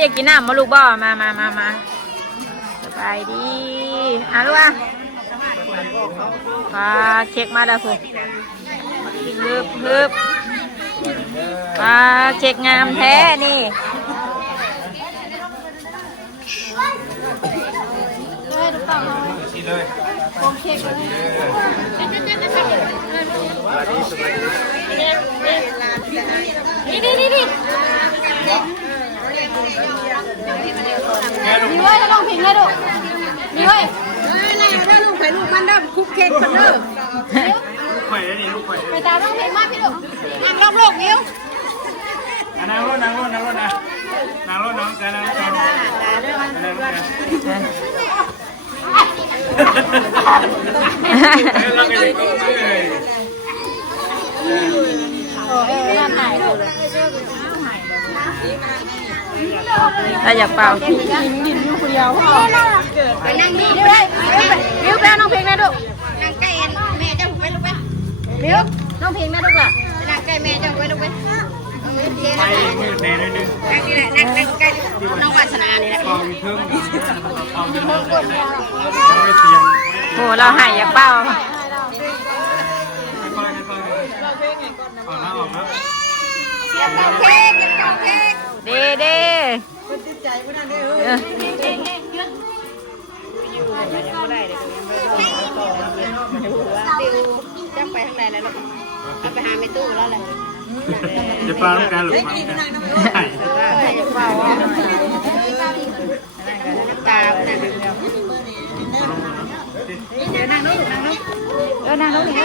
อยากกินน้ำมาลูกบ่มาสบายดีลูกพาเค้กมาแล้วสิฮึบพาเค้กงามแท้นี่นี่มีไว้ถ้าลองพิงเลยดูมีไว้ถ้าลูกไข่ลูกมันได้คุกเค้กคนเด้อลูกไข่ได้นี่ลูกไข่ไปตามลองพิงมาพี่ลูกนั่งรอบโลกนิ้วนั่งรถนะนั่งรถน้องกันนะเราอยากเป่าดินอยู่คนเดียวพ่อไปนั่งนี่ด้วยมิวไปน้องเพลงนะลูกนั่งใกล้แม่เจ้าไปลูกไปมิวน้องเพลงนะลูกล่ะนั่งใกล้แม่เจ้าไปลูกไปไปมือแน่เลยนึงนั่งนี่แหละนั่งใกล้น้องวาสนานี่แหละโอ้เราหายอยากเป่าเด้คนติดใจไม่ได้เลยจะไปทางไหนแล้วลูกไปหาไม่ตู้แล้วเลยจะปลาลูกการหรือเปล่าจะเป่าตานั่งลูกนั่งลูกนี่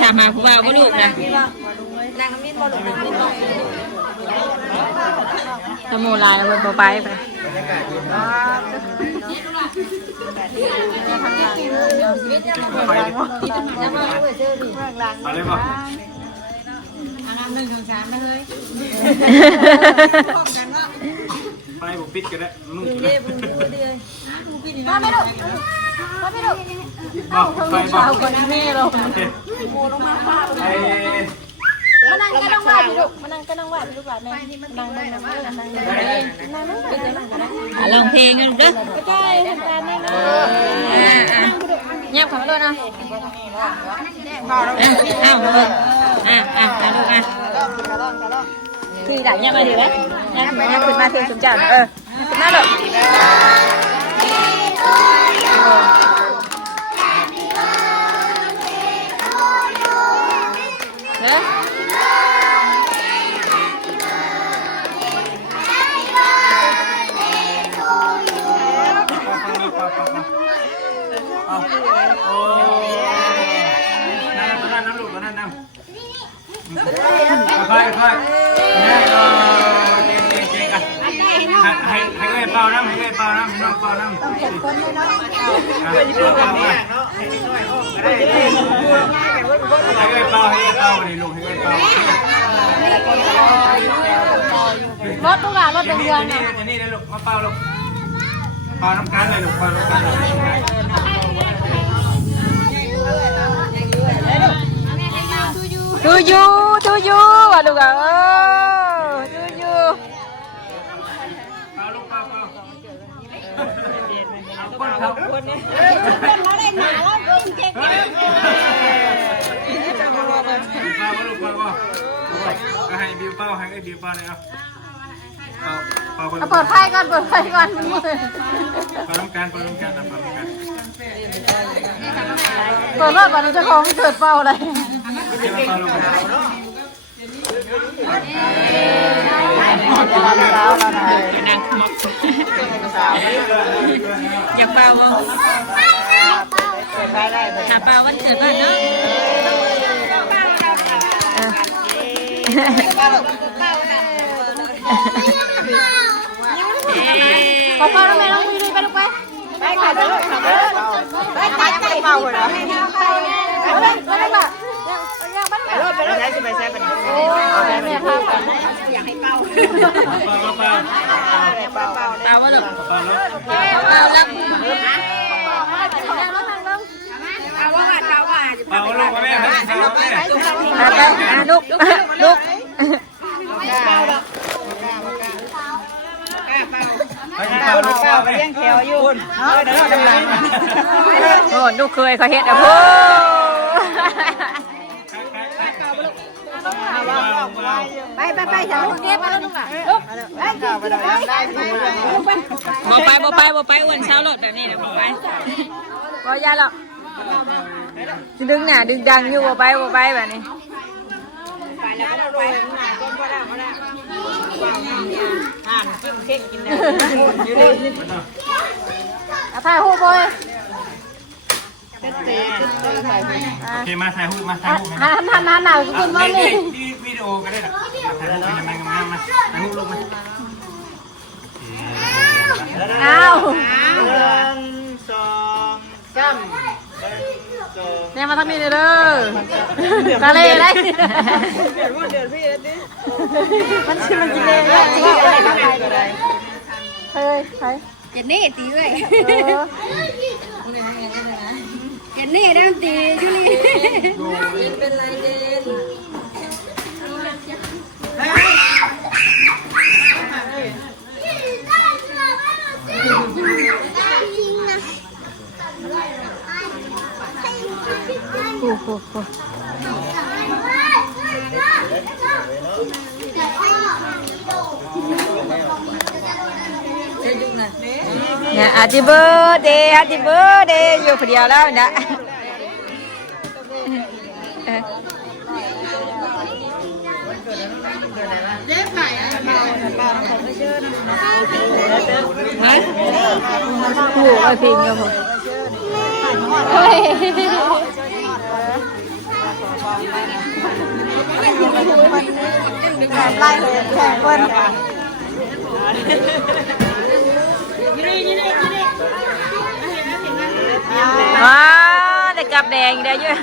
ถามหาผู้บ่าวผู้ลูกนะตะโมลายแล้วบนไปอะไรบ้างไปบุปิดกันแล้วนุ่งมาไม่ดูไปบ้างคนแม่เรามานั่งก็ต้องไหว้พี่ลูกมานั่งก็ต้องไหว้พี่ลูกหลานแม่นั่งลองเพลงกันเด้อใช่การนั่งเงียบขอมาด้วยนะลูกคือดักเงียบมาดีไหมเงียบขึ้นมาเทียนสมจันขึ้นมาเลยน้ำลูกนั่นน้ำค่อยเก่งกันให้เลยเป่าน้ำน้องเป่าน้ำต้องเก็บคนเลยเนาะให้เลยเป่าเลยลูกให้เลยเป่ารถตู้รถเดือนนี่นี่เลยลูกมาเป่าลูกเป่าน้ำกันเลยลูกเป่าน้ำกันทูยูว่ะลูกอ่ะทูยูเป่าลูกเป่าคนนี้เราได้หนาแล้วเก่งเป่าลูกเป่าให้บิวเป่าให้ไอ้บิวเป่าเลยเอาเปิดไฟก่อนมันมืดเป่าน้ำกันเปิดรถก่อนจะของเกิดเป่าอะไรอยากเป่าบ่หาเป่าวันเกิดบ้านเนาะขอเป่าแล้วแม่น้องไปลูกไปขับไปลูกไปใจเป่าเหรอไปรถใช้ไปโอ้แม่พาไปอยากให้เป่าเอาวะลูกเอาแล้วเอาว่า เป่าลูกมาแม่เป่าแม่ ไปลูกลูก เป่าลูกเป่าไปเลี้ยงแถวอยู่ โอ้ลูกเคยเขาเฮ็ดอ่ะพ่อไปจะลูกเก็บมาแล้วลูกอ่ะลูกไปอ้วนเช้าหลดแบบนี้นะไปบ่ยาหรอกดึงหน้าดึงดังอยู่บ่ไปแบบนี้ถ่ายรูปเลยโอเคมาถ่ายรูปมาถ่ายรูป หันหน้ากินบ้างนี่วิดีโอก็ได้หรอถ่ายรูปเป็นยังไงกันมาถ่ายรูปลงมาอ้าวเนี่ยมาทำนี่เลยเด้อทะเลเลยมันชิมันกินเลยเฮ้ยใคร เจนนี่ตีเลยเจนนี่ได้ตีอยู่นี่เป็นไรเจนโอ้โหเนี่ยอาร์ติเบิร์ดเดย์อยู่คนเดียวแล้วนะฮะโอ้ยพิงกับผมเฮ้ยไล่แข่งคนว้าวแต่กับแดงได้เยอะ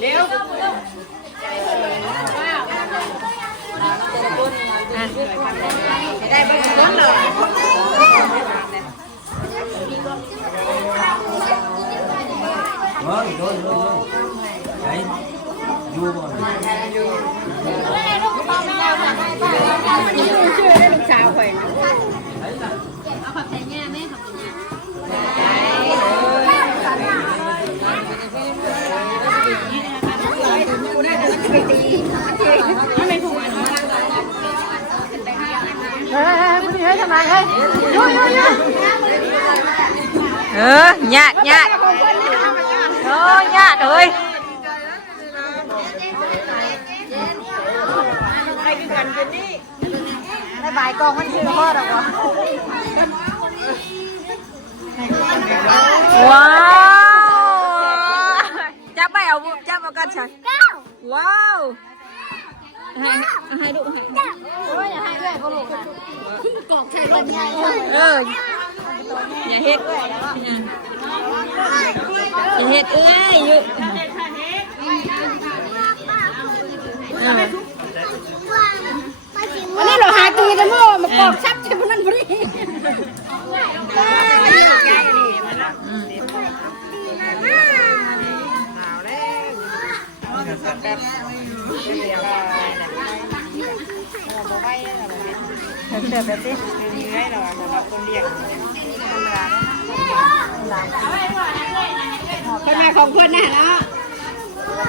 เร็วได้บ้างคนเลยชื่อได้ลูกสาวข่อยนะเอาผักใส่แง่แม่ผักใส่เฮ้ยทำไมเฮ้ยญาติโอ้ญาติเฮ้ยได้บ่ายกองมันชื่อพ่อหรอวะว้าวจับไปเอากันฉันว้าวให้ดูให้โอ้ยอย่าให้ด้วยก็ลูกค่ะกอกใส่ลมใหญ่อย่าเฮ็ดเอ้ยอยู่วันนี้เราหาตีกันมั่วมากอกชับใช่พนันพอดีเสิร์ฟแบบนี้คนมาของคนน่ะเนาะ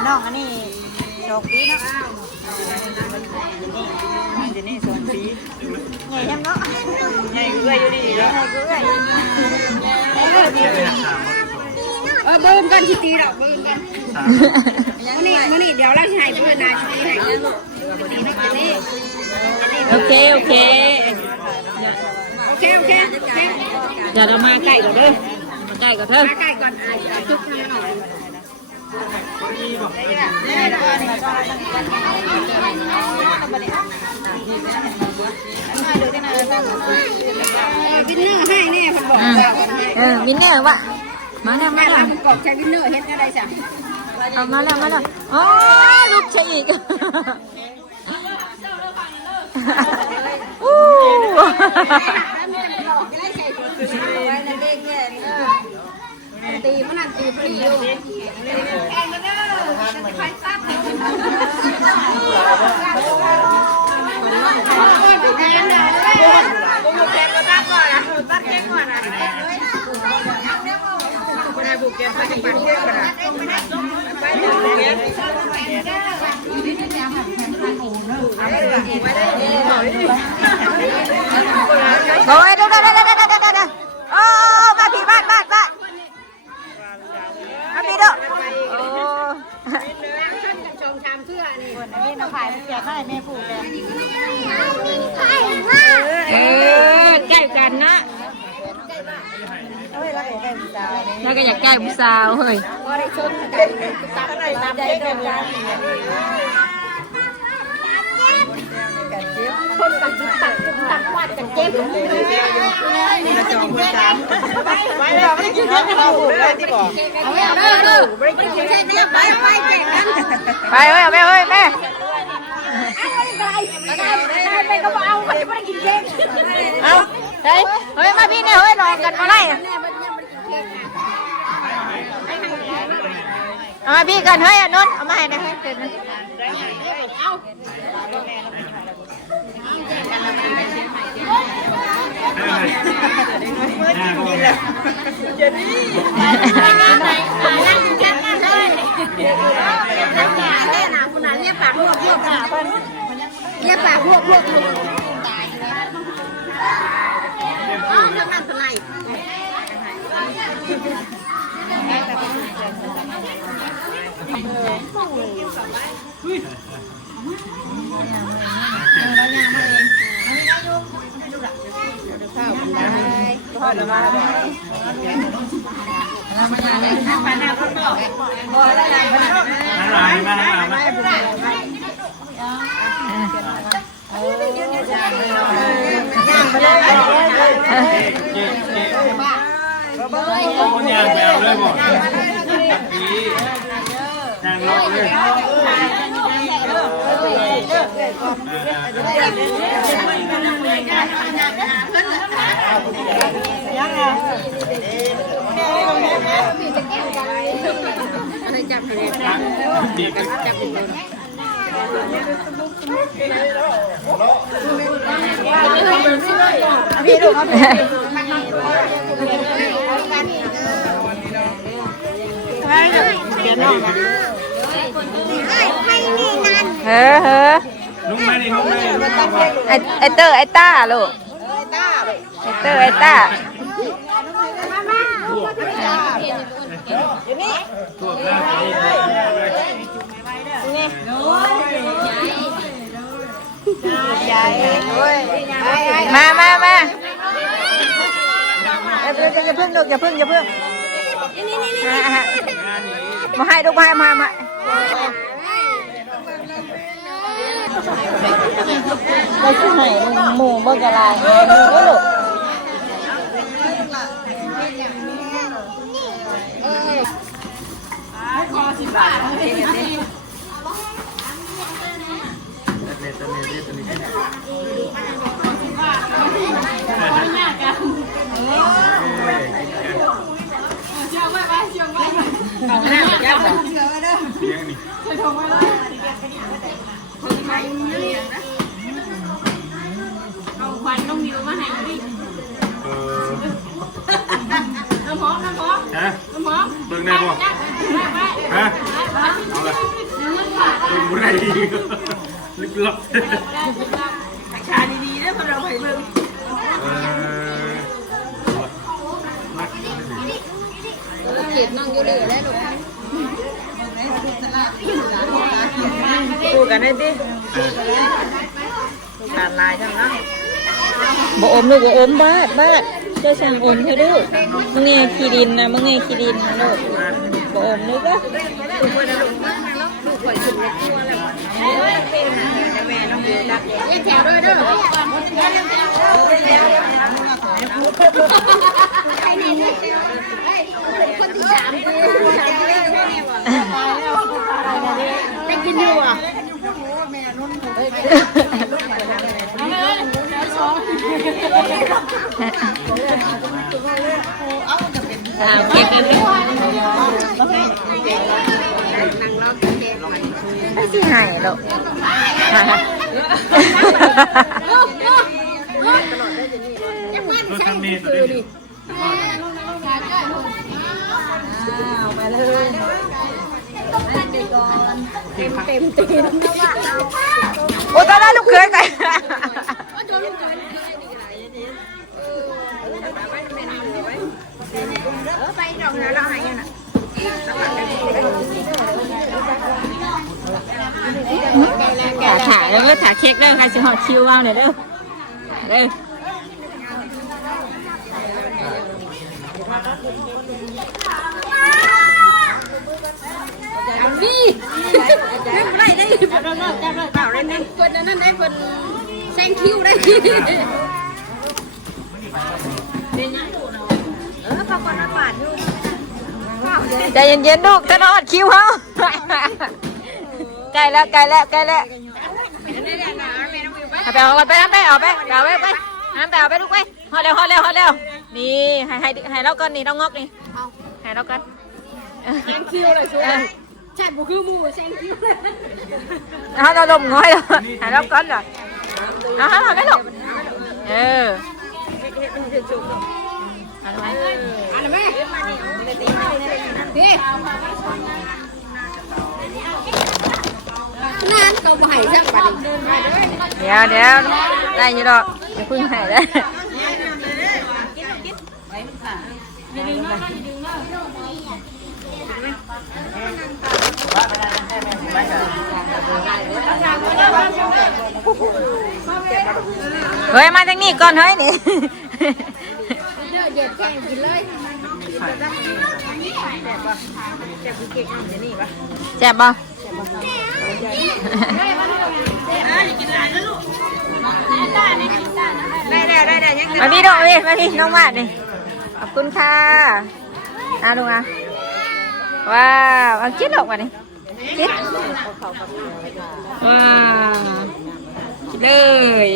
น้องอันนี้2 ปีเนาะจะนี่2 ปีใหญ่ยังเนาะใหญ่เกลืออยู่ดีเนาะเบิ่มกันสิตีดอกเบิ่มกันมื้อนี้เดี๋ยวเราสิให้เพิ่นน่ะสิให้ตีนักเตะ โอเคอย่าเรามาใกล้ก่อนเด้อมาใกล้ก่อนเถอะ มาใกล้ก่อนทุกคนหน่อยวินเนอร์ให้แน่ผมบอกวินเนอร์วะมาแล้วกอกใช้วินเนอร์เฮ็ดอะไรจ้ะมาแล้วอ๋อลูกใช่อีก อู้ ตีมันนั่นตีปรีอยู่แข่งกันเด้อจะคอยซับโอ้ยเด้อโอ้มาพี่บ้านมาพี่เด้อโอ้ชมชามเสื้อนี่ นี่น้ำผายมันเปียกให้แม่ผูกเลยใกล้กันนะแล้วก็อยากใกล้ผู้สาวเฮ้ยตามใจกันคนตักวัดกันเจ็บมาจองคนตามไปเราไม่ได้กินเท่าเราเลยที่บอกเอาไม่ได้กินเท่าเนี่ยไปเก่งกันไปเฮ้ยแม่ไปก็เอาไปไม่ได้กินเค้กเอาเฮ้ยมาพี่เนี่ยเฮ้ยรอกันมาไล่เอามาพี่กันเฮ้ยนนท์เอามาให้นะเฮ้ยเกิดนะเรียกปากพวกตายเลยทำงานสไลด์คนยางแปลเลยบอกนางรอเลยอะไรจับเลยจับพี่ลูกเขาเฮ้อ ลุงมาดิลุงมาดิ ไอเตอร์ไอต้าลูกไอเตอร์ไอต้าตัวแรกมาอย่าเพิ่งลูกอย่าเพิ่งมาให้ลูกมาเราชื่อไหนหมูเบอร์กะลาลูกเอาควันน้องมิวมาให้ดิน้ำหอมเบิ่งได้บ่ฮะเอาละเบิ่งบ่ได้ลึกลับชาดีๆนะพอเราไปเบิ่งเก็บนั่งอยู่เลยได้ลูกดูกันได้ดิดูการลายจังนะ บ่อมลูกบ่อมบ้าเจ้าสั่งอมเธอลูกมึงไงขี้ดินนะมึงไงขี้ดินนะลูกบ่อมลูกก็ดูคนละลูกมากนะลูกปล่อยสุดเลยตัวเลยเป็นแม่น้องเดือดเลี้ยงแถวด้วยเด้อคนที่3ได้กินอยู่อ่ะ เก็บกันเลยไม่สิหายหรอกรถคันนี้ตัวนี้ มาเลยเต็มตีนโอ้ตอนนั้นลูกเคยกันไปตรงนั้นเราหายยังน่ะ ถ่ายแล้วก็ถ่ายเค้กได้ใครจะหอดคิวเอาเนี่ยเด้อเด้อนี่ได้ได้เปล่าได้นั่นคนนั้นได้คนแซงคิวได้ปากคนละบาทอยู่ ใจเย็นๆลูกจะนอนคิวเขาใกล้แล้วไปเอาไปน้ำไปเอาไปเอาไปน้ำไปเอาไปลูกไปฮอดเร็วนี่ให้เราก่อนนี่น้องงอกนี่ให้เราก่อน แซงคิวเลยชัวร์ใช่บุคือมูแซงคิว เราลมง่อยเลยให้เราก่อนเหรอเอาไปลูกเออเอาไหม อันนั้นแม่พี่นั่นก็บ่ให้จังบัดนี้ เดี๋ยวได้อยี่ดอกอย่าพึ่งให้ได้เฮ้ยมาทางนี้ก่อนเฮ้ยนี่ เด็ดแข่งกินเลย แจ็บป่ะได้ยัง มาพี่ดอกมาพี่น้องมาดนี่ขอบคุณค่ะลุงว้าวเอาคิดดอกมาดิคิดว้าวคิดเลย